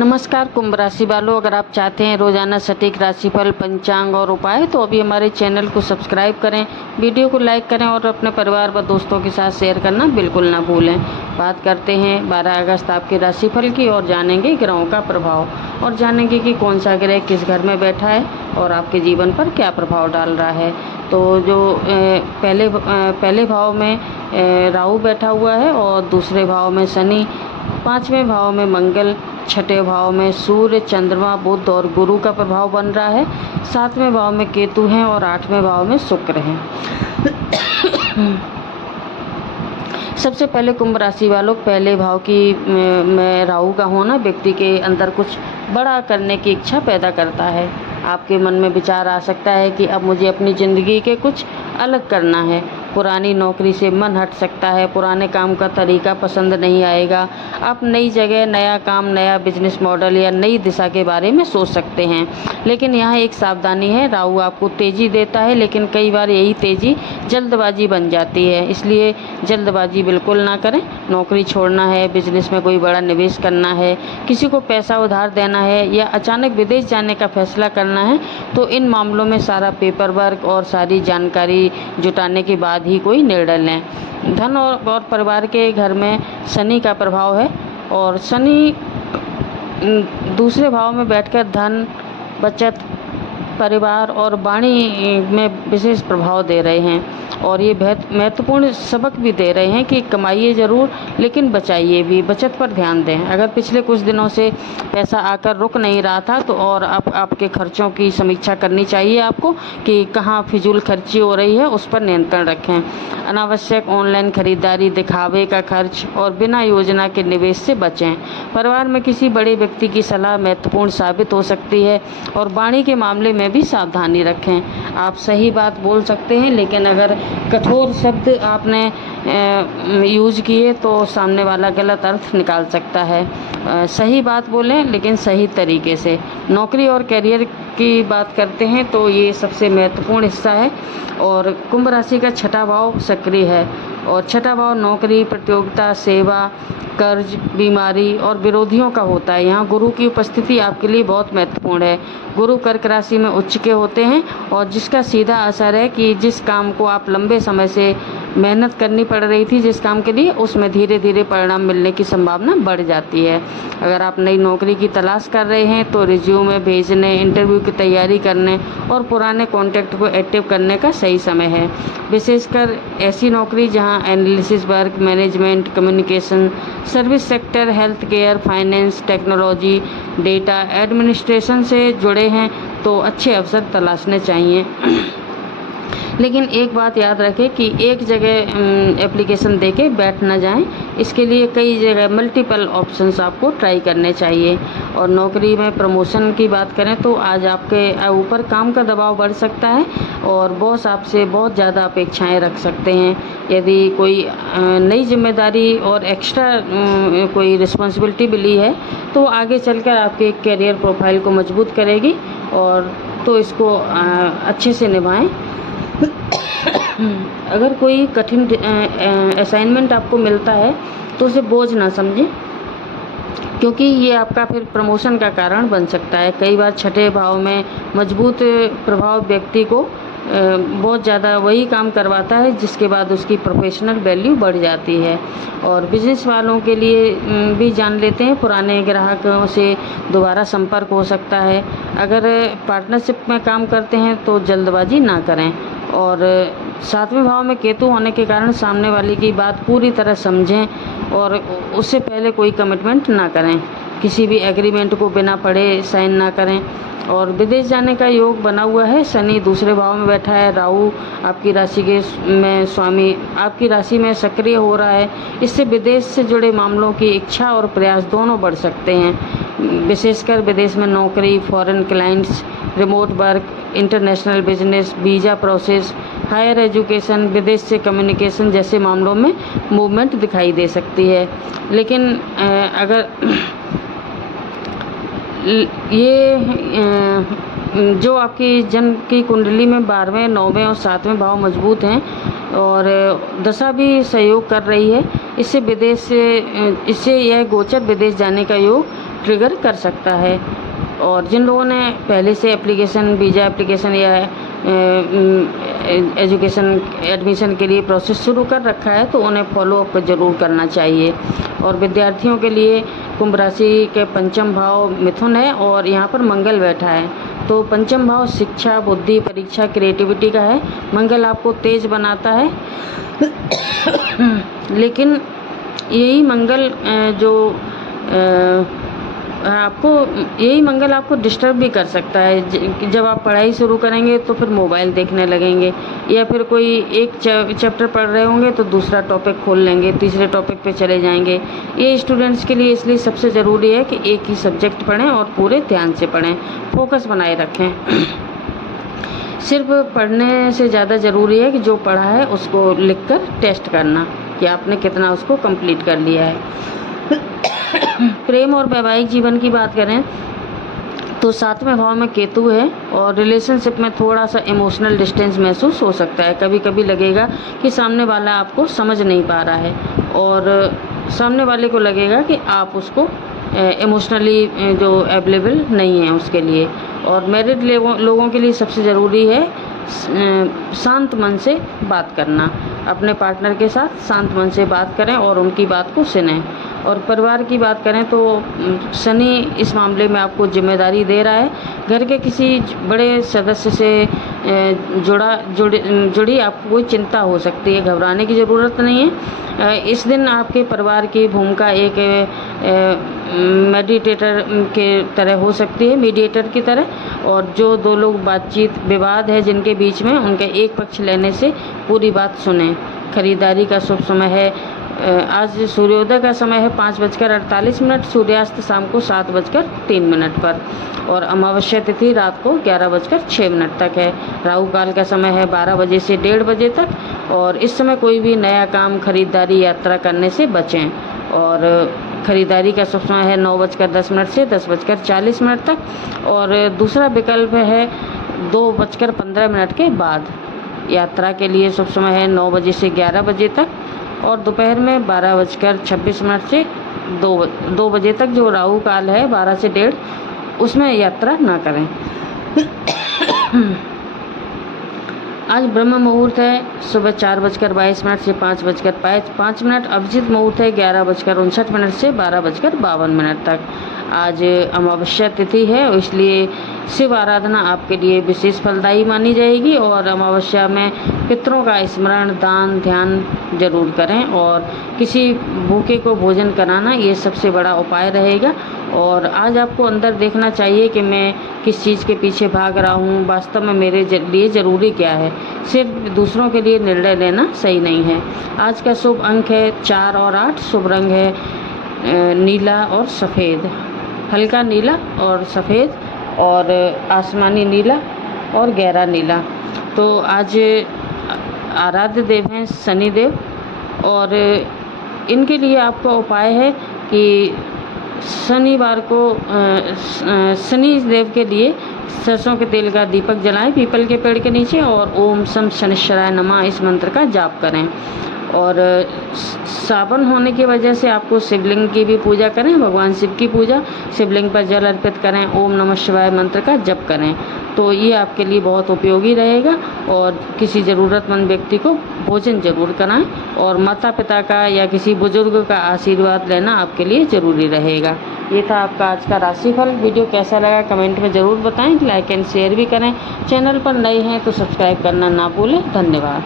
नमस्कार कुंभ राशि वालों, अगर आप चाहते हैं रोजाना सटीक राशिफल, पंचांग और उपाय तो अभी हमारे चैनल को सब्सक्राइब करें, वीडियो को लाइक करें और अपने परिवार व दोस्तों के साथ शेयर करना बिल्कुल ना भूलें। बात करते हैं 12 अगस्त आपके राशिफल की और जानेंगे ग्रहों का प्रभाव और जानेंगे कि कौन सा ग्रह किस घर में बैठा है और आपके जीवन पर क्या प्रभाव डाल रहा है। तो जो पहले भाव में राहु बैठा हुआ है और दूसरे भाव में शनि, 5वें भाव में मंगल, 6ठे भाव में सूर्य, चंद्रमा, बुध और गुरु का प्रभाव बन रहा है। 7वें भाव में केतु हैं और 8वें भाव में शुक्र हैं। सबसे पहले कुंभ राशि वालों, पहले भाव की में राहु का होना व्यक्ति के अंदर कुछ बड़ा करने की इच्छा पैदा करता है। आपके मन में विचार आ सकता है कि अब मुझे अपनी ज़िंदगी के कुछ अलग करना है। पुरानी नौकरी से मन हट सकता है, पुराने काम का तरीका पसंद नहीं आएगा। आप नई जगह, नया काम, नया बिजनेस मॉडल या नई दिशा के बारे में सोच सकते हैं। लेकिन यहाँ एक सावधानी है, राहु आपको तेज़ी देता है लेकिन कई बार यही तेज़ी जल्दबाजी बन जाती है, इसलिए जल्दबाजी बिल्कुल ना करें। नौकरी छोड़ना है, बिजनेस में कोई बड़ा निवेश करना है, किसी को पैसा उधार देना है या अचानक विदेश जाने का फैसला करना है तो इन मामलों में सारा पेपर वर्क और सारी जानकारी जुटाने के बाद ही कोई निर्णय लें। धन और परिवार के घर में शनि का प्रभाव है और शनि दूसरे भाव में बैठकर धन, बचत, परिवार और वाणी में विशेष प्रभाव दे रहे हैं और ये महत्वपूर्ण सबक भी दे रहे हैं कि कमाइए ज़रूर लेकिन बचाइए भी, बचत पर ध्यान दें। अगर पिछले कुछ दिनों से पैसा आकर रुक नहीं रहा था तो और आपके खर्चों की समीक्षा करनी चाहिए आपको कि कहाँ फिजूल खर्ची हो रही है, उस पर नियंत्रण रखें। अनावश्यक ऑनलाइन खरीदारी, दिखावे का खर्च और बिना योजना के निवेश से बचें। परिवार में किसी बड़े व्यक्ति की सलाह महत्वपूर्ण साबित हो सकती है और वाणी के मामले में भी सावधानी रखें। आप सही बात बोल सकते हैं लेकिन अगर कठोर शब्द आपने यूज किए तो सामने वाला गलत अर्थ निकाल सकता है। सही बात बोलें लेकिन सही तरीके से। नौकरी और करियर की बात करते हैं तो ये सबसे महत्वपूर्ण हिस्सा है और कुंभ राशि का 6ठा भाव सक्रिय है और 6ठा भाव नौकरी, प्रतियोगिता, सेवा, कर्ज, बीमारी और विरोधियों का होता है। यहाँ गुरु की उपस्थिति आपके लिए बहुत महत्वपूर्ण है। गुरु कर्क राशि में उच्च के होते हैं और जिसका सीधा असर है कि जिस काम को आप लंबे समय से मेहनत करनी पड़ रही थी जिस काम के लिए, उसमें धीरे धीरे परिणाम मिलने की संभावना बढ़ जाती है। अगर आप नई नौकरी की तलाश कर रहे हैं तो रिज्यूमे भेजने, इंटरव्यू की तैयारी करने और पुराने कॉन्टैक्ट को एक्टिव करने का सही समय है। विशेषकर ऐसी नौकरी जहां analysis work, management, communication, service sector, health care, finance, technology, data administration से जुड़े हैं तो अच्छे अवसर तलाशने चाहिए। लेकिन एक बात याद रखें कि एक जगह एप्लीकेशन देके बैठ ना जाएं, इसके लिए कई जगह मल्टीपल ऑप्शंस आपको ट्राई करने चाहिए। और नौकरी में प्रमोशन की बात करें तो आज आपके ऊपर काम का दबाव बढ़ सकता है और बॉस आपसे बहुत ज़्यादा अपेक्षाएं रख सकते हैं। यदि कोई नई जिम्मेदारी और एक्स्ट्रा कोई रिस्पॉन्सिबिलिटी मिली है तो आगे चलकर आपके करियर प्रोफाइल को मजबूत करेगी और तो इसको अच्छे से निभाएं। अगर कोई कठिन असाइनमेंट आपको मिलता है तो उसे बोझ ना समझें क्योंकि ये आपका फिर प्रमोशन का कारण बन सकता है। कई बार 6ठे भाव में मजबूत प्रभाव व्यक्ति को बहुत ज़्यादा वही काम करवाता है जिसके बाद उसकी प्रोफेशनल वैल्यू बढ़ जाती है। और बिजनेस वालों के लिए भी जान लेते हैं, पुराने ग्राहकों से दोबारा संपर्क हो सकता है। अगर पार्टनरशिप में काम करते हैं तो जल्दबाजी ना करें। और 7वें भाव में केतु होने के कारण सामने वाले की बात पूरी तरह समझें और उससे पहले कोई कमिटमेंट ना करें। किसी भी एग्रीमेंट को बिना पढ़े साइन ना करें। और विदेश जाने का योग बना हुआ है। शनि दूसरे भाव में बैठा है, राहु आपकी राशि में स्वामी आपकी राशि में सक्रिय हो रहा है। इससे विदेश से जुड़े मामलों की इच्छा और प्रयास दोनों बढ़ सकते हैं। विशेषकर विदेश में नौकरी, foreign clients, remote work, international business, visa process, higher education, विदेश से कम्युनिकेशन जैसे मामलों में मूवमेंट दिखाई दे सकती है। लेकिन अगर ये जो आपकी जन्म की कुंडली में 12वें, 9वें और 7वें भाव मजबूत हैं और दशा भी सहयोग कर रही है, इससे यह गोचर विदेश जाने का योग ट्रिगर कर सकता है। और जिन लोगों ने पहले से एप्लीकेशन, वीज़ा एप्लीकेशन या एजुकेशन एडमिशन के लिए प्रोसेस शुरू कर रखा है, तो उन्हें फॉलोअप ज़रूर करना चाहिए। और विद्यार्थियों के लिए कुंभ राशि के पंचम भाव मिथुन है और यहाँ पर मंगल बैठा है। तो पंचम भाव शिक्षा, बुद्धि, परीक्षा, क्रिएटिविटी का है। मंगल आपको तेज बनाता है लेकिन यही मंगल यही मंगल आपको डिस्टर्ब भी कर सकता है। जब आप पढ़ाई शुरू करेंगे तो फिर मोबाइल देखने लगेंगे, या फिर कोई एक चैप्टर पढ़ रहे होंगे तो दूसरा टॉपिक खोल लेंगे, तीसरे टॉपिक पे चले जाएंगे। ये स्टूडेंट्स के लिए इसलिए सबसे ज़रूरी है कि एक ही सब्जेक्ट पढ़ें और पूरे ध्यान से पढ़ें, फोकस बनाए रखें। सिर्फ पढ़ने से ज़्यादा ज़रूरी है कि जो पढ़ा है उसको लिखकर टेस्ट करना कि आपने कितना उसको कंप्लीट कर लिया है। प्रेम और वैवाहिक जीवन की बात करें तो 7वें भाव में केतु है और रिलेशनशिप में थोड़ा सा इमोशनल डिस्टेंस महसूस हो सकता है। कभी कभी लगेगा कि सामने वाला आपको समझ नहीं पा रहा है और सामने वाले को लगेगा कि आप उसको इमोशनली जो अवेलेबल नहीं है उसके लिए। और मैरिड लोगों के लिए सबसे ज़रूरी है शांत मन से बात करना। अपने पार्टनर के साथ शांत मन से बात करें और उनकी बात को सुनें। और परिवार की बात करें तो शनि इस मामले में आपको जिम्मेदारी दे रहा है। घर के किसी बड़े सदस्य से जुड़ी आपको कोई चिंता हो सकती है, घबराने की ज़रूरत नहीं है। इस दिन आपके परिवार की भूमिका एक मेडिटेटर के तरह हो सकती है, मीडिएटर की तरह। और जो दो लोग बातचीत विवाद है जिनके बीच में, उनके एक पक्ष लेने से पूरी बात सुने। खरीदारी का शुभ समय है। आज सूर्योदय का समय है 5:48, सूर्यास्त शाम को 7:03 पर। और अमावस्या तिथि रात को 11:06 तक है। राहु काल का समय है 12 बजे से 1:30 बजे तक। और इस समय कोई भी नया काम, खरीदारी, यात्रा करने से बचें। और खरीदारी का शुभ समय है 9:10 से 10:40 तक। और दूसरा विकल्प है 2:15 के बाद। यात्रा के लिए शुभ समय है 9 बजे से 11 बजे तक। और दोपहर में 12:26 से 2 बजे तक जो राहु काल है 12 से 1:30, उसमें यात्रा ना करें। आज ब्रह्म मुहूर्त है सुबह 4:22 से 5:05। अभिजीत मुहूर्त है 11:59 से 12:52 तक। आज अमावस्या तिथि है, इसलिए शिव आराधना आपके लिए विशेष फलदायी मानी जाएगी। और अमावस्या में पितरों का स्मरण, दान, ध्यान जरूर करें। और किसी भूखे को भोजन कराना ये सबसे बड़ा उपाय रहेगा। और आज आपको अंदर देखना चाहिए कि मैं किस चीज़ के पीछे भाग रहा हूँ, वास्तव में मेरे लिए ज़रूरी क्या है। सिर्फ दूसरों के लिए निर्णय लेना सही नहीं है। आज का शुभ अंक है 4 और 8। शुभ रंग है नीला और सफ़ेद, हल्का नीला और सफ़ेद, और आसमानी नीला और गहरा नीला। तो आज आराध्य देव हैं शनिदेव, और इनके लिए आपका उपाय है कि शनिवार को शनि देव के लिए सरसों के तेल का दीपक जलाएं पीपल के पेड़ के नीचे, और ओम शम शनिश्चराय नमः इस मंत्र का जाप करें। और सावन होने की वजह से आपको शिवलिंग की भी पूजा करें, भगवान शिव की पूजा, शिवलिंग पर जल अर्पित करें, ओम नमः शिवाय मंत्र का जप करें। तो ये आपके लिए बहुत उपयोगी रहेगा। और किसी ज़रूरतमंद व्यक्ति को भोजन जरूर कराएं, और माता पिता का या किसी बुजुर्ग का आशीर्वाद लेना आपके लिए ज़रूरी रहेगा। ये था आपका आज का राशिफल। वीडियो कैसा लगा कमेंट में ज़रूर बताएं। लाइक एंड शेयर भी करें। चैनल पर नए हैं तो सब्सक्राइब करना ना भूलें। धन्यवाद।